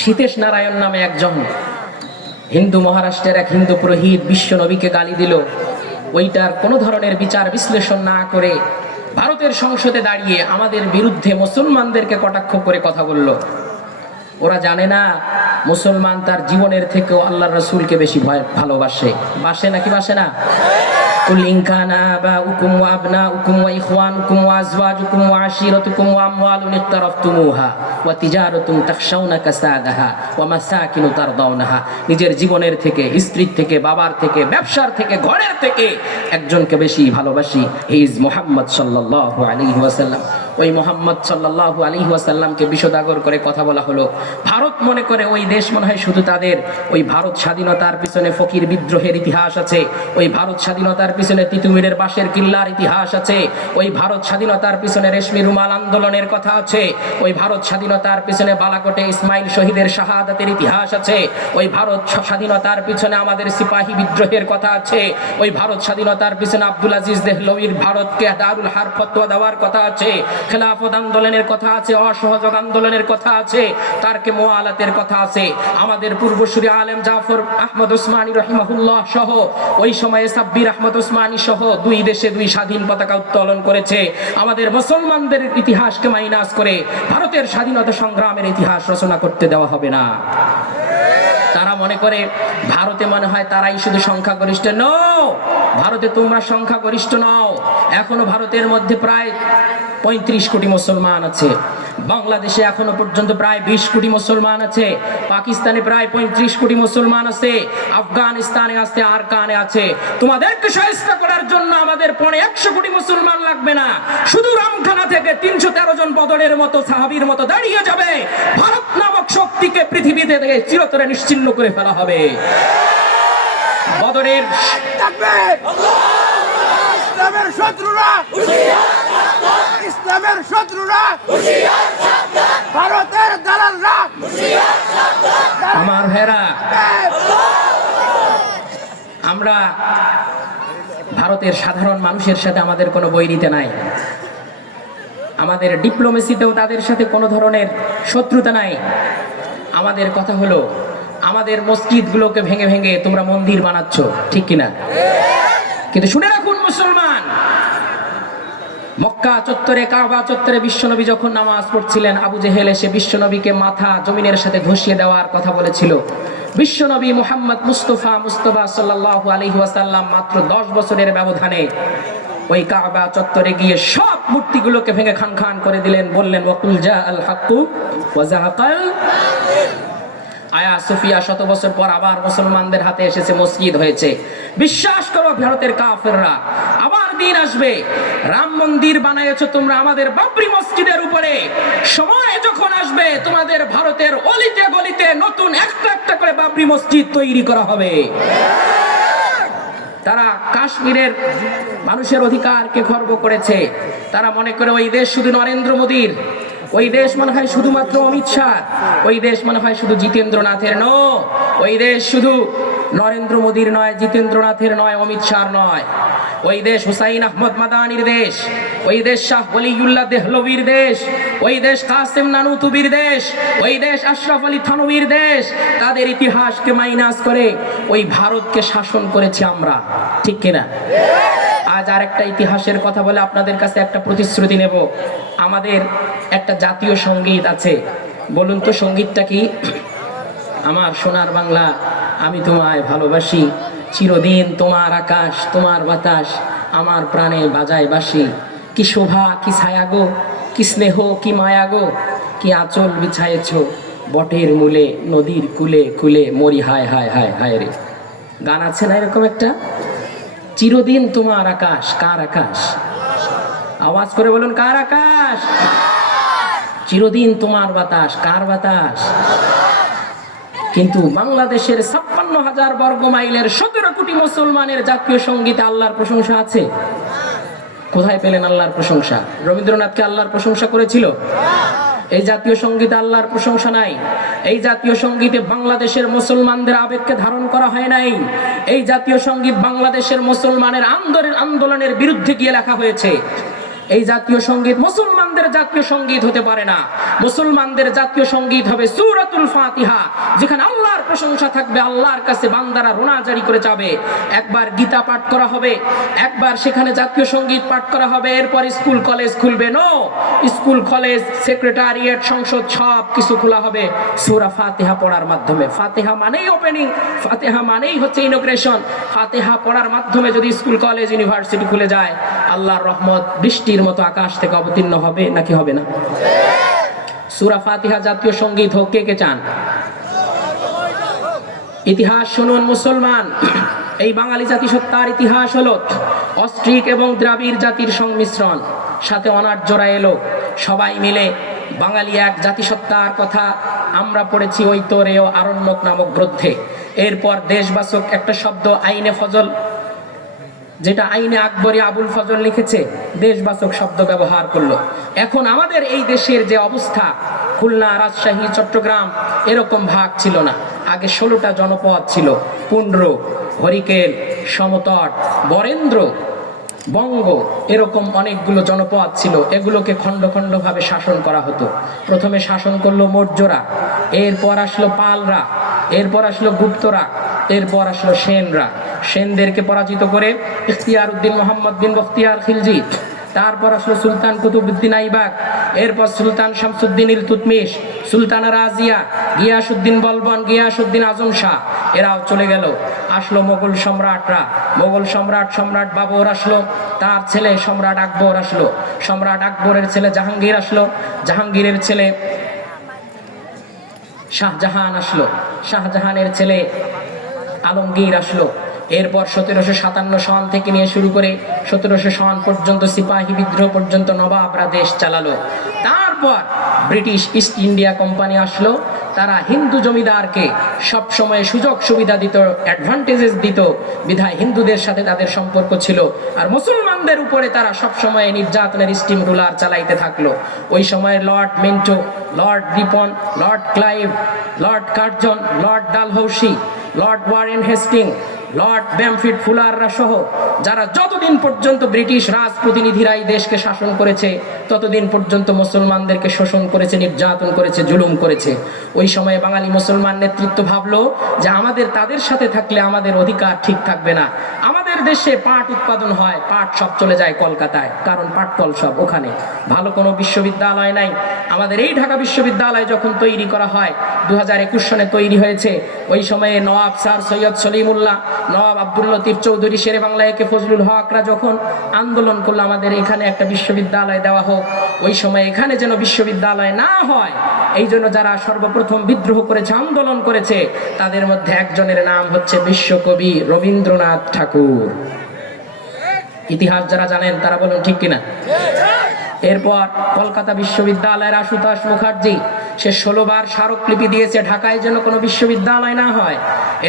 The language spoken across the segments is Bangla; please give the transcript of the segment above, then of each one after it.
সীতেশ নারায়ণ নামে একজন হিন্দু, মহারাষ্ট্রের এক হিন্দু পুরোহিত বিশ্ব নবীকে গালি দিল। ওইটার কোনো ধরনের বিচার বিশ্লেষণ না করে ভারতের সংসদে দাঁড়িয়ে আমাদের বিরুদ্ধে মুসলমানদেরকে কটাক্ষ করে কথা বলল। ওরা জানে না মুসলমান তার জীবনের থেকেও আল্লাহর রাসূলকে বেশি ভালোবাসে। বাসে নাকি বাসে না? কুল ইন কানা আবাউকুম ওয়া আবনাউকুম ওয়া ইখওয়ানুকুম ওয়া আজওয়াজুকুম ওয়া আশীরাতুকুম ওয়া আমওয়ালুন ইকতারাফতুমুহা ওয়া তিজারাতুন তাখশাউনা কাসাদাহা ওয়া মাসাকিনু তারদাউনাহা। নিজের জীবনের থেকে, স্ত্রীর থেকে, বাবার থেকে, ব্যবসার থেকে, ঘরের থেকে একজনকে বেশি ভালোবাসি। হি ইজ মুহাম্মদ সাল্লাল্লাহু আলাইহি ওয়াসাল্লাম। ওই মুহাম্মদ সাল্লাল্লাহু আলাইহি ওয়াসাল্লামকে বিষোদাগর করে কথা বলা হলো। ভারত মনে করে ওই দেশ মনে হয় শুধু তাদের। ওই ভারত স্বাধীনতার পিছনে ফকির বিদ্রোহের ইতিহাস আছে। ওই ভারত স্বাধীনতার পিছনে তিতুমিরের বাঁশের কিল্লার ইতিহাস আছে। ওই ভারত স্বাধীনতার পিছনে রেশমি রুমাল আন্দোলনের কথা আছে। ওই ভারত স্বাধীনতার পিছনে বালাকোটে ইসমাইল শহীদের শাহাদাতের ইতিহাস আছে। ওই ভারত স্বাধীনতার পিছনে আমাদের সিপাহী বিদ্রোহের কথা আছে। ওই ভারত স্বাধীনতার পিছনে আব্দুল আজিজ দেহলভির ভারতকে দারুল হারব ফতোয়া দেওয়ার কথা আছে। খেলাফত আন্দোলনের কথা আছে, অসহযোগ আন্দোলনের কথা আছে, তারকে মুআলাতের কথা আছে। আমাদের পূর্বসূরি আলেম জাফর আহমদ ওসমানী রহিমাহুল্লাহ সহ ওই সময়ে সাব্বির আহমদ ওসমানী সহ দুই দেশে দুই স্বাধীন পতাকা উত্তোলন করেছে। আমাদের মুসলমানদের ইতিহাসকে মাইনাস করে ভারতের স্বাধীনতা সংগ্রামের ইতিহাস রচনা করতে দেওয়া হবে না। তারা মনে করে ভারতে মনে হয় তারাই শুধু সংখ্যাগরিষ্ঠ। নো, ভারতে তোমরা সংখ্যাগরিষ্ঠ নও। এখনো ভারতের মধ্যে প্রায় 35 কোটি মুসলমান আছে। বাংলাদেশে এখনো পর্যন্ত প্রায় 20 কোটি মুসলমান আছে। পাকিস্তানে প্রায় 35 কোটি মুসলমান আছে। আফগানিস্তানে আছে, আর কানে আছে। তোমাদেরকে শায়েস্ত করার জন্য আমাদের পরে 100 কোটি মুসলমান লাগবে না। শুধু রামখানা থেকে 313 জন বদরের মতো সাহাবীর মতো দাঁড়িয়ে যাবে। ভারত নামক শক্তিকে পৃথিবীতে থেকে চিরতরে নিশ্চিহ্ন করে ফেলা হবে। বদরের ইসলামের শত্রুরা, ইসলামের শত্রুরা, ভারতের দালালরা, আমার ভাইরা, আমরা ভারতের সাধারণ মানুষের সাথে আমাদের কোনো বৈরিতা নাই। আমাদের ডিপ্লোমেসিতেও তাদের সাথে কোনো ধরনের শত্রুতা নাই। আমাদের কথা হলো, আমাদের মসজিদগুলোকে ভেঙে ভেঙে তোমরা মন্দির বানাচ্ছ, ঠিক কিনা? কিন্তু শুনে রাখুন মুসলমান, মক্কা চত্বরে, কাবা চত্বরে বিশ্বনবী যখন নামাজ পড়ছিলেন, আবু জেহেল এসে বিশ্বনবীকে মাথা জমিনের সাথে ঘষিয়ে দেওয়ার কথা বলেছিল। বিশ্বনবী মুহাম্মদ মুস্তাফা সাল্লাল্লাহু আলাইহি ওয়াসাল্লাম মাত্র 10 বছরের ব্যবধানে ওই কাবা চত্বরে গিয়ে সব মূর্তিগুলোকে ভেঙে খান খান করে দিলেন। বললেন ওয়াকুল জাআল হাক্কু ওয়া যাহাকাল। আয়া সুফিয়া 100 বছর পর আবার মুসলমানদের হাতে এসেছে, মসজিদ হয়েছে। বিশ্বাস করো ভারতের কাফেররা, আবার দিন আসবে। রাম মন্দির বানায়েছো তোমরা আমাদের বাবরি মসজিদের উপরে। সময় যখন আসবে তোমাদের ভারতের অলিতে গলিতে নতুন একটা একটা করে বাবরি মসজিদ তৈরি করা হবে। তারা কাশ্মীরের মানুষের অধিকারকে খর্ব করেছে। তারা মনে করে ওই দেশ শুধু নরেন্দ্র মোদীর, ওই দেশ মনে হয় শুধুমাত্র অমিত শাহ, ওই দেশ মনে হয় শুধু জিতেন্দ্রনাথের। নো, ওই দেশ শুধু নরেন্দ্র মোদীর নয়, জিতেন্দ্রনাথের নয়, অমিত শাহর নয়। ওই দেশ হুসাইন আহমদ মাদানির দেশ, ওই দেশ শাহ ওলিউল্লাহ দেহলভির দেশ, ওই দেশ কাসেম নানুতুবির দেশ, ওই দেশ আশরাফ আলী থানভীর দেশ। তাদের ইতিহাসকে মাইনাস করে ওই ভারতকে শাসন করেছি আমরা, ঠিক কিনা? আজ আরেকটা ইতিহাসের কথা বলে আপনাদের কাছে একটা প্রতিশ্রুতি নেব। আমাদের একটা জাতীয় সঙ্গীত আছে, বলুন তো সঙ্গীতটা কি? আমার সোনার বাংলা, আমি তোমায় ভালোবাসি, চিরদিন তোমার আকাশ, তোমার বাতাস, আমার প্রাণে বাজায় বাঁশি। কি শোভা, কি ছায়া গো, কি স্নেহ, কি মায়া গো, কি আঁচল বিছায়েছ বটের মূলে, নদীর কুলে কুলে মরি হায় হায় হায় হায় রে। গান আছে না এরকম একটা? চিরদিন তোমার আকাশ। কার আকাশ? আওয়াজ করে বলুন, কার আকাশ? চিরদিন তোমার বাতাস। কার বাতাস? কিন্তু বাংলাদেশের 56,000 বর্গ মাইলের 17 কোটি মুসলমানের জাতীয় সঙ্গীতে আল্লাহর প্রশংসা আছে। কোথায় পেলেন আল্লাহর প্রশংসা? রবীন্দ্রনাথকে আল্লাহর প্রশংসা করেছিল? এই জাতীয় সঙ্গীতে আল্লাহর প্রশংসা নাই। এই জাতীয় সঙ্গীতে বাংলাদেশের মুসলমানদের আবেগকে ধারণ করা হয় নাই। এই জাতীয় সঙ্গীত বাংলাদেশের মুসলমানের আন্দোলনের বিরুদ্ধে গিয়ে লেখা হয়েছে। এই জাতীয় সঙ্গীত মুসলমানদের জাতীয় সঙ্গীত হতে পারে না। মুসলমানদের জাতীয় সঙ্গীত হবে সূরাতুল ফাতিহা, যেখানে আল্লাহর প্রশংসা থাকবে, আল্লাহর কাছে বান্দারা রোনাজারি করে যাবে। একবার গীতা পাঠ করা হবে, একবার সেখানে জাতীয় সঙ্গীত পাঠ করা হবে, এরপর স্কুল কলেজ খুলবে। নো, স্কুল কলেজ সেক্রেটারিয়েট সংসদ সব কিছু খোলা হবে সূরা ফাতিহা পড়ার মাধ্যমে। ফাতিহা মানেই ওপেনিং, ফাতিহা মানেই হচ্ছে ইনোগ্রেশন। ফাতিহা পড়ার মাধ্যমে যদি স্কুল কলেজ ইউনিভার্সিটি খুলে যায়, আল্লাহর রহমত বৃষ্টির মতো আকাশ থেকে অবতীর্ণ হবে নাকি হবে না? সূরা ফাতিহা জাতীয় সঙ্গীত হোক, কে কে চান? ইতিহাস শুনুন মুসলমান, এই বাঙালি জাতিসত্তার ইতিহাস হলো অস্ট্রিক এবং দ্রাবিড় জাতির সংমিশ্রণ, সাথে অনার্য জোড়া এলো, সবাই মিলে বাঙালি এক জাতিসত্তার কথা আমরা পড়েছি ঐতরেয় আরণ্যক নামক গ্রন্থে। এরপর দেশবাচক একটা শব্দ আইনে ফজল, যেটা আইনে আকবরী আবুল ফজল লিখেছে, দেশবাচক শব্দ ব্যবহার করলো। এখন আমাদের এই দেশের যে অবস্থা, খুলনা, রাজশাহী, চট্টগ্রাম এরকম ভাগ ছিল না। আগে 16টা জনপদ ছিল, পুন্ড্র, হরিকেল, সমতট, বরেন্দ্র, বঙ্গ, এরকম অনেকগুলো জনপদ ছিল। এগুলোকে খণ্ড খণ্ড ভাবে শাসন করা হতো। প্রথমে শাসন করলো মৌর্যরা, এরপর আসলো পালরা, এরপর আসলো গুপ্তরা, এরপর আসলো সেনরা। সেনদেরকে পরাজিত করে ইখতিয়ার উদ্দিন মোহাম্মদ বিন বখতিয়ার খিলজি, তারপর আসলো সুলতান কুতুবউদ্দিন আইবাক, এরপর সুলতান শামসুদ্দিন ইলতুৎমিশ, সুলতানা রাজিয়া, গিয়াসউদ্দিন বলবন, গিয়াসউদ্দিন আজম শাহ, এরাও চলে গেল। আসলো মোগল সম্রাটরা, মোগল সম্রাট বাবর আসলো, তার ছেলে সম্রাট আকবর আসলো, সম্রাট আকবরের ছেলে জাহাঙ্গীর আসলো, জাহাঙ্গীরের ছেলে শাহজাহান আসলো, শাহজাহানের ছেলে আলমগীর আসলো। এরপর 1757 সন থেকে নিয়ে শুরু করে 1700 সন পর্যন্ত সিপাহী বিদ্রোহ পর্যন্ত নবাবরা দেশ চালালো। তারপর ব্রিটিশ ইস্ট ইন্ডিয়া কোম্পানি আসলো, তারা হিন্দু জমিদারকে সব সময় সুযোগ সুবিধা দিত, অ্যাডভান্টেজেস দিত, বিধায় হিন্দুদের সাথে তাদের সম্পর্ক ছিল। আর মুসলমানদের উপরে তারা সব সময় নির্যাতনের স্টিম রুলার চালাইতে থাকলো। ওই সময় Lord Minto, Lord Ripon, Lord Clive, Lord Curzon, Lord Dalhousie, Lord Warren Hastings, Lord Bampfylde ফুলাররা সহ যারা যতদিন পর্যন্ত ব্রিটিশ রাজপ্রতিনিধিরা এই দেশকে শাসন করেছে, ততদিন পর্যন্ত মুসলমানদেরকে শোষণ করেছে, নির্যাতন করেছে, জুলুম করেছে। ওই সময়ে বাঙালি মুসলমান নেতৃত্ব ভাবলো যে আমাদের তাদের সাথে থাকলে আমাদের অধিকার ঠিক থাকবে না। আমাদের দেশে পাট উৎপাদন হয়, পাট সব চলে যায় কলকাতায়, কারণ পাটকল সব ওখানে, ভালো কোনো বিশ্ববিদ্যালয় নাই। আমাদের এই ঢাকা বিশ্ববিদ্যালয় যখন তৈরি করা হয়, 2021 সনে তৈরি হয়েছে, ওই সময়ে নওয়াব স্যার সৈয়দ সলিমুল্লাহ, নওয়াব আব্দুল লতিফ চৌধুরী, শেরে বাংলা একে ফজলুল হকরা যখন আন্দোলন করলো আমাদের এখানে একটা বিশ্ববিদ্যালয় দেওয়া হোক, ওই সময় এখানে যেন বিশ্ববিদ্যালয় না হয়, এই জন্য যারা সর্বপ্রথম বিদ্রোহ করেছে, আন্দোলন করেছে, তাদের মধ্যে একজনের নাম হচ্ছে বিশ্বকবি রবীন্দ্রনাথ ঠাকুর। ইতিহাস যারা জানেন তারা বলুন ঠিক কিনা? এরপর কলকাতা বিশ্ববিদ্যালয়ের আশুতোষ মুখার্জি, সে 16 বার স্মারকলিপি দিয়েছে ঢাকায় যেন কোনো বিশ্ববিদ্যালয় না হয়।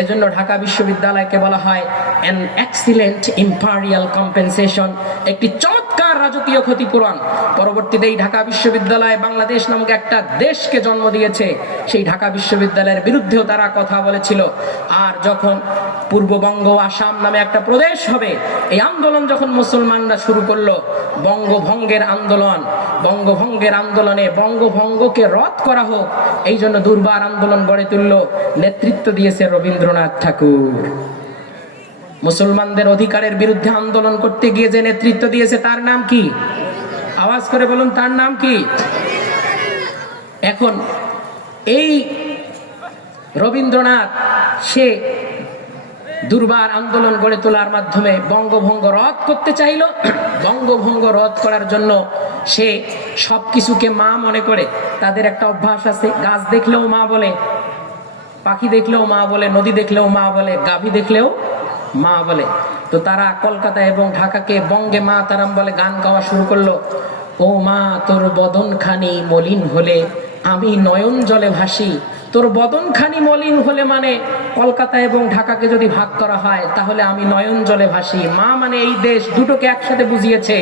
এজন্য ঢাকা বিশ্ববিদ্যালয়কে বলা হয় অ্যান এক্সিলেন্ট ইম্পারিয়াল কম্পেনসেশন, একটি চমৎকার রাজকীয় ক্ষতিপূরণ। পরবর্তীতে এই ঢাকা বিশ্ববিদ্যালয় বাংলাদেশ নামক একটা দেশকে জন্ম দিয়েছে। সেই ঢাকা বিশ্ববিদ্যালয়ের বিরুদ্ধেও তারা কথা বলেছিল। আর যখন পূর্ববঙ্গ আসাম নামে একটা প্রদেশ হবে, এই আন্দোলন যখন মুসলমানরা শুরু করলো, বঙ্গভঙ্গের আন্দোলন, বঙ্গভঙ্গের আন্দোলনে বঙ্গভঙ্গকে রদ করা হোক, এই জন্য দুর্বার আন্দোলন গড়ে তুললো, নেতৃত্ব দিয়েছে রবীন্দ্রনাথ ঠাকুর। মুসলমানদের অধিকারের বিরুদ্ধে আন্দোলন করতে গিয়ে যে নেতৃত্ব দিয়েছে তার নাম কি? আওয়াজ করে বলুন, তার নাম কি? এখন এই রবীন্দ্রনাথ সে দুর্বার আন্দোলন গড়ে তোলার মাধ্যমে বঙ্গভঙ্গ রদ করতে চাইল। বঙ্গভঙ্গ রদ করার জন্য সে সবকিছুকে মা মনে করে। তাদের একটা অভ্যাস আছে, গাছ দেখলেও মা বলে, পাখি দেখলেও মা বলে, নদী দেখলেও মা বলে, গাভী দেখলেও মা বলে। তো তারা কলকাতা এবং ঢাকাকে বঙ্গে মা তারাম বলে গান গাওয়া শুরু করলো। ও মা তোর বদনখানি মলিন হলে আমি নয়ন জলে ভাসি। তোর বদনখানি মলিন হলে মানে কলকাতা এবং ঢাকাকে যদি ভাগ করা হয় তাহলে আমি নয়ন জলে ভাসি। মা মানে এই দেশ, দুটোকে একসাথে বুঝিয়েছে।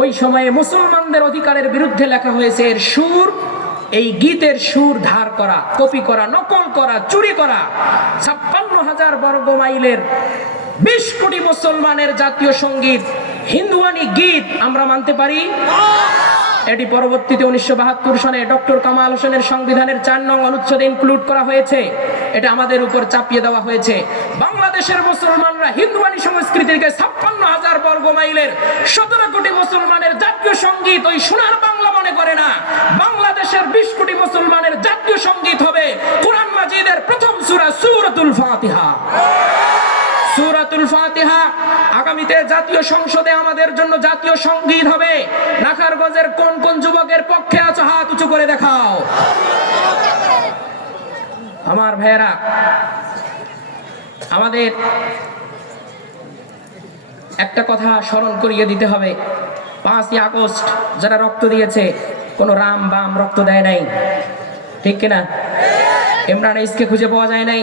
ওই সময়ে মুসলমানদের অধিকারের বিরুদ্ধে লেখা হয়েছে এর সুর, এই গীতের সুর ধার করা, কপি করা, নকল করা, চুরি করা। 56,000 বর্গ মাইলের 20 কোটি মুসলমানের জাতীয় সঙ্গীত হিন্দুয়ানি গীত আমরা মানতে পারি? এটি পরবর্তীতে 1972 সনে ডক্টর কামাল হোসেনের সংবিধানের 4 নং অনুচ্ছেদে ইনক্লুড করা হয়েছে। এটা আমাদের উপর চাপিয়ে দেওয়া হয়েছে। বাংলাদেশের মুসলমানরা হিন্দুয়ানি সংস্কৃতিকে 56,000 বর্গ মাইলের 17 কোটি মুসলমানের জাতীয় সঙ্গীত ওই সোনার বাংলা মনে করে না। বাংলাদেশের 20 কোটি মুসলমানের জাতীয় সঙ্গীত হবে কোরআন মাজিদের প্রথম সূরা সূরাতুল ফাতিহা। সূরাতুল ফাতিহা আগামীতে জাতীয় সংসদে আমাদের জন্য জাতীয় সঙ্গীত হবে। নাখারগঞ্জের কোন কোন যুবকের পক্ষে আছো হাত উঁচু করে দেখাও। আমার ভাইয়েরা, আমাদের একটা কথা স্মরণ করিয়ে দিতে হবে। 5ই আগস্ট যারা রক্ত দিয়েছে, কোনো রাম বাম রক্ত দেয় নাই, ঠিক কিনা? ইমরান ইসকে খুঁজে পাওয়া যায় নাই,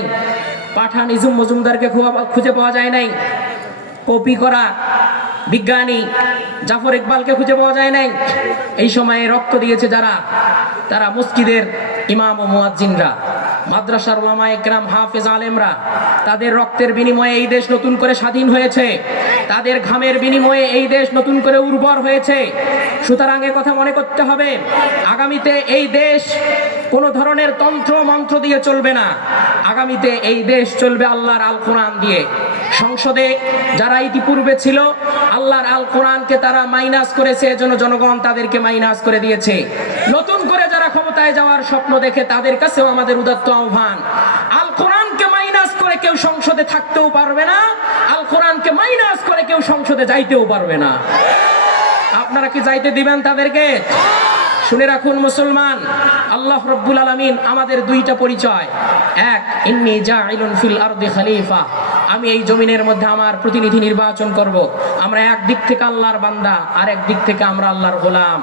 পাঠান ইজুম মজুমদারকে খুঁজে পাওয়া যায় নাই, কপি করা বিজ্ঞানী জাফর ইকবালকে খুঁজে পাওয়া যায় নাই। এই সময়ে রক্ত দিয়েছে যারা, তারা মসজিদের ইমাম ও মুয়াজ্জিনরা, মাদ্রাসার উলামায়ে কেরাম, হাফেজ আলেমরা। তাদের রক্তের বিনিময়ে এই দেশ নতুন করে স্বাধীন হয়েছে, তাদের ঘামের বিনিময়ে এই দেশ নতুন করে উর্বর হয়েছে। সুতরাং এ কথা মনে করতে হবে, আগামীতে এই দেশ কোনো ধরনের তন্ত্র মন্ত্র দিয়ে চলবে না। আগামীতে এই দেশ চলবে আল্লাহর আল কোরআন দিয়ে। সংসদে যারা ইতিপূর্বে ছিল, আল্লাহর আল কোরআনকে তারা মাইনাস করেছে, এজন্য জনগণ তাদেরকে মাইনাস করে দিয়েছে। নতুন করে যারা ক্ষমতায় যাওয়ার স্বপ্ন দেখে, তাদের কাছেও আমাদের উদাত্ত আহ্বান, আল কোরআনকে মাইনাস করে কেউ সংসদে থাকতেও পারবে না, আল কোরআনকে মাইনাস করে কেউ সংসদে যাইতেও পারবে না। আপনারা কি যাইতে দিবেন তাদেরকে? শুনে রাখুন মুসলমান, আল্লাহ রাব্বুল আলামিন আমাদের 2টা পরিচয়। এক, ইন্নী জাইলুন ফিল আরদি খলিফা, আমি এই জমিনের মধ্যে আমার প্রতিনিধি নির্বাচন করব। আমরা এক দিক থেকে আল্লাহর বান্দা, আর এক দিক থেকে আমরা আল্লাহর গোলাম।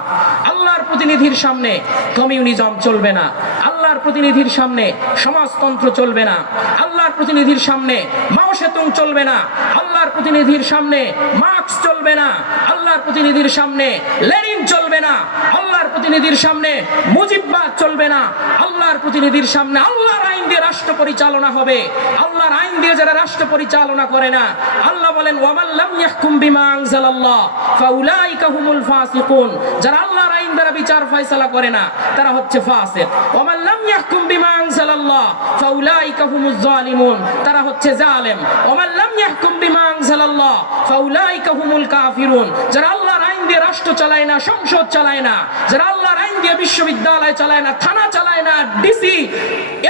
আল্লাহর প্রতিনিধির সামনে কমিউনিজম চলবে না, আল্লাহর প্রতিনিধির সামনে সমাজতন্ত্র চলবে না, আল্লাহর প্রতিনিধির সামনে মাও সেতুং চলবে না, আল্লাহর প্রতিনিধির সামনে মার্কস চলবে না, আল্লাহর প্রতিনিধির সামনে লেনিন চলবে না, আল্লাহর প্রতিনিধির সামনে মুজিববাদ চলবে না। আল্লাহর প্রতিনিধির সামনে আল্লাহর আইন দিয়ে রাষ্ট্র পরিচালনা হবে। আল্লাহর আইন দিয়ে যারা রাষ্ট্র পরিচালনা করে না, আল্লাহ বলেন ওয়ামান লাম ইয়াহকুম বিমা আনজালাল্লাহ ফাউলাইকা হুমুল ফাসিকুন, যারা আল্লাহর আইন দ্বারা বিচার ফয়সালা করে না তারা হচ্ছে ফাসিক। ওয়ামান লাম ইয়াহকুম বিমা আনজালাল্লাহ ফাউলাইকা হুমুজ জালিমুন, তারা হচ্ছে জালেম। ওয়ামান লাম ইয়াহকুম বিমা আনজালাল্লাহ ফাউলাইকা হুমুল কাফিরুন, যারা আল্লাহর আইন দিয়ে রাষ্ট্র চালায় না, সংসদ চালায় না, যারা আল্লাহর আইন দিয়ে বিশ্ববিদ্যালয় চালায় না, থানা চালায় না, ডিসি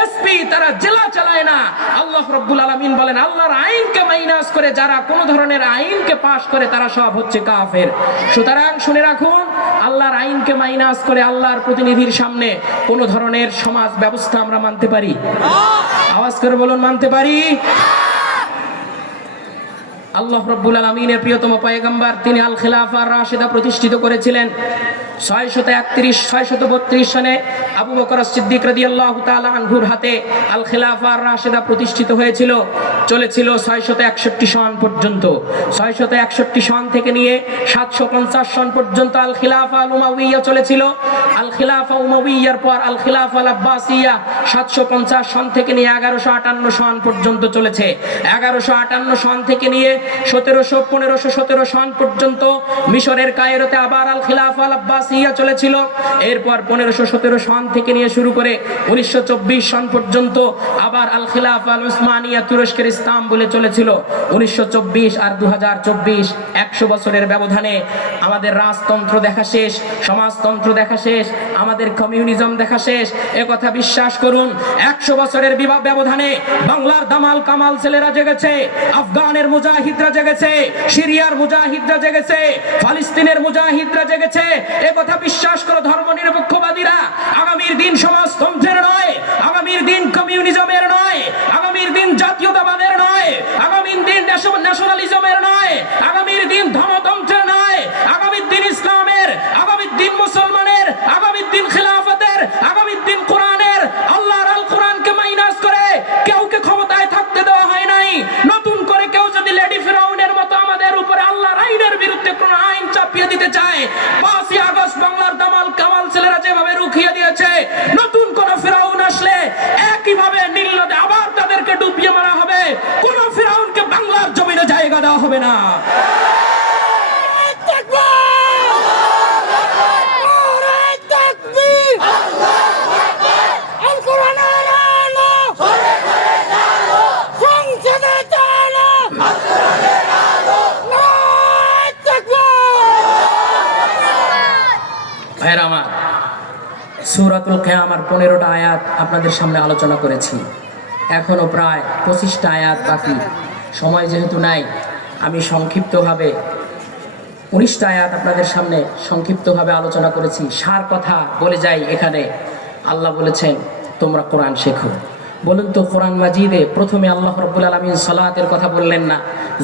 এসপি তারা জেলা চালায় না, আল্লাহ রাব্বুল আলামিন বলেন আল্লাহর আইনকে মাইনাস করে যারা কোন ধরনের আইনকে পাশ করে তারা সব হচ্ছে কাফের। সুতরাং শুনে রাখুন, আল্লাহর আইনকে মাইনাস করে আল্লাহর প্রতিনিধির সামনে কোন ধরনের সমাজ ব্যবস্থা আমরা মানতে পারি? আওয়াজ করে বলুন, মানতে পারি? আল্লাহ রাব্বুল আলামিনের প্রিয়তম পয়গম্বর তিনি আল খিলাফা রাশিদা প্রতিষ্ঠিত করেছিলেন 632 সনে আবু বকর সিদ্দিক রাদিয়াল্লাহু তাআলা আনহুর হাতে আল খিলাফা রাশিদা প্রতিষ্ঠিত হয়েছিল। চলেছিল 661 সন পর্যন্ত। 661 সন থেকে নিয়ে 750 সন পর্যন্ত আল খিলাফা আল উমাইয়া চলেছিল। আল খিলাফা উমাইয়ার পর আল খিলাফা আল আব্বাসিয়া 750 সন থেকে নিয়ে 1158 সন পর্যন্ত চলেছে। 1158 সন থেকে নিয়ে 1717 সন পর্যন্ত মিশরের কায়রোতে আবার আল খিলাফা আল আব্বাসিয়া চলেছিল। এরপর 1517 সন থেকে নিয়ে শুরু করে 1924 সন পর্যন্ত আবার আল খিলাফা আল উসমানিয়া তুরস্কের ইস্তাম্বুলে চলেছিল। 1924 আর 2024 100 বছরের ব্যবধানে আমাদের রাজতন্ত্র দেখা শেষ, সমাজতন্ত্র দেখা শেষ, আমাদের কমিউনিজম দেখা শেষ। একথা বিশ্বাস করুন, 100 বছরের ব্যবধানে বাংলার দামাল কামাল ছেলেরা জেগেছে, আফগানের মুজাহিদরা জেগেছে, সিরিয়ার মুজাহিদরা জেগেছে, ফিলিস্তিনের মুজাহিদরা জেগেছে। একথা বিশ্বাস করো ধর্মনিরপেক্ষবাদীরা। আগামীর দিন সমাজতন্ত্রের নয়, আগামীর দিন কমিউনিজমের নয়, আগামীর দিন জাতীয়তাবাদের নয়, আগামীর দিন ন্যাশনালিজমের নয়, আগামীর দিন ধর্মতন্ত্রের নয়, আগামীর দিন ইসলামের, আগামীর দিন মুসলমানের, আগামীর দিন খিলাফতের, আগামীর দিন কোরআনের। আল্লাহর আল কোরআনকে মাইনাস করে কেউকে ক্ষমতায় থাকতে দেওয়া হয় নাই। নতুন করে কেউ যদি লেডি ফিরাউনের মতো আমাদের উপরে আল্লাহর আইনের বিরুদ্ধে কোন আইন চাপিয়ে দিতে চায়, 5ই আগস্ট বাংলার দামাল কামাল ছেলেরা যেভাবে রুখিয়ে দিয়েছে, নতুন কোন ফিরাউন আসলে একইভাবে নীল নদে আবার তাদেরকে ডুবিয়ে মারা হবে। কোন ফিরাউনকে বাংলার জমিনে জায়গা দেওয়া হবে না। সূরাতুল কিয়ামার 15টা আয়াত আপনাদের সামনে আলোচনা করেছি। এখনো প্রায় 25টা আয়াত বাকি। সময় যেহেতু নাই, আমি সংক্ষিপ্তভাবে 19টা আয়াত আপনাদের সামনে সংক্ষিপ্তভাবে আলোচনা করেছি। সার কথা বলে যাই এখানে। আল্লাহ বলেছেন তোমরা কোরআন শেখো। বলুন তো, কোরআন মাজিদে প্রথমে আল্লাহ রাব্বুল আলামিন সালাতের কথা বললেন না,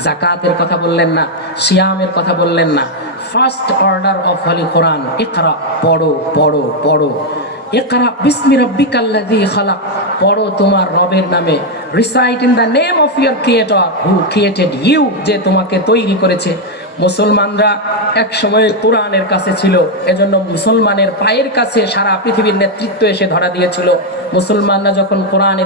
যাকাতের কথা বললেন না, সিয়ামের কথা বললেন না। ফার্স্ট অর্ডার অফ হলি কোরআন, ইকরা, পড়ো পড়ো পড়ো। ইকরা বিসমি রাব্বিকাল্লাযী খালাক, পড়ো তোমার রবের নামে। Recite in the name of your creator who created you, যে তোমাকে তৈরি করেছে। মুসলমানরা এক সময় কোরআনের কাছে ছিল, এজন্য মুসলমানের পায়ের কাছে সারা পৃথিবীর নেতৃত্ব এসে ধরা দিয়েছিল। মুসলমানরা যখন কোরআনের